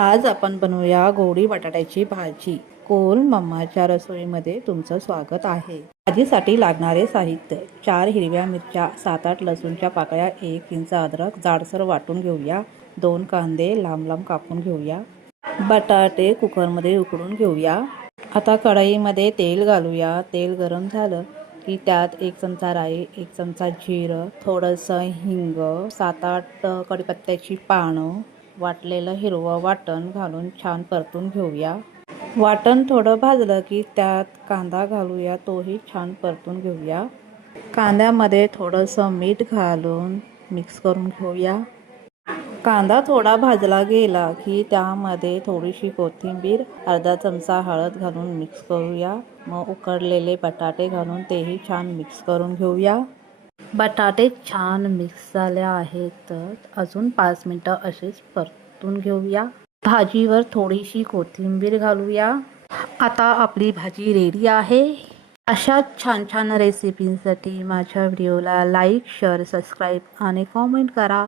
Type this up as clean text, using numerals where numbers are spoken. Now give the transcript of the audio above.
आज आपण बनवूया गोडी बटाट्याची भाजी। कोल मम्माच्या रसोईमध्ये तुमचं स्वागत आहे। भाजीसाठी लागणारे साहित्य: 4 हिरव्या मिरच्या, 7-8 लसूणच्या पाकळ्या, 1 इंच अद्रक जाडसर वाटून घेऊया, 2 कांदे लांब लांब कापून घेऊया, बटाटे कुकरमध्ये उकडून घेऊया। आता कढईमध्ये तेल घालूया। तेल गरम झालं की त्यात 1 चमचा राई, 1 चमचा जिरं, थोडंसं हिंग, 7-8 कढीपत्त्याची पानं, वाटलेलं हिरवं वाटण घालून छान परतून घेऊया। वाटण थोडं भाजलं की त्यात कांदा घालूया, तोही छान परतून घेऊया। कांद्यामध्ये थोडंसं मीठ घालून मिक्स करून घेऊया। कांदा थोडा भाजला गेला की त्यामध्ये थोडीशी कोथिंबीर, अर्धा चमचा हळद घालून मिक्स करूया। मग उकडलेले बटाटे घालून तेही छान मिक्स करून घेऊया। बटाटे छान मिक्स झाले आहेत तर अजून 5 मिनिटं असेच परतून घेऊया। भाजीवर थोडीशी कोथिंबीर घालूया। आता आपली भाजी रेडी आहे। अशा छान छान रेसिपींसाठी माझ्या व्हिडिओला लाईक, शेअर, सबस्क्राईब आणि कॉमेंट करा।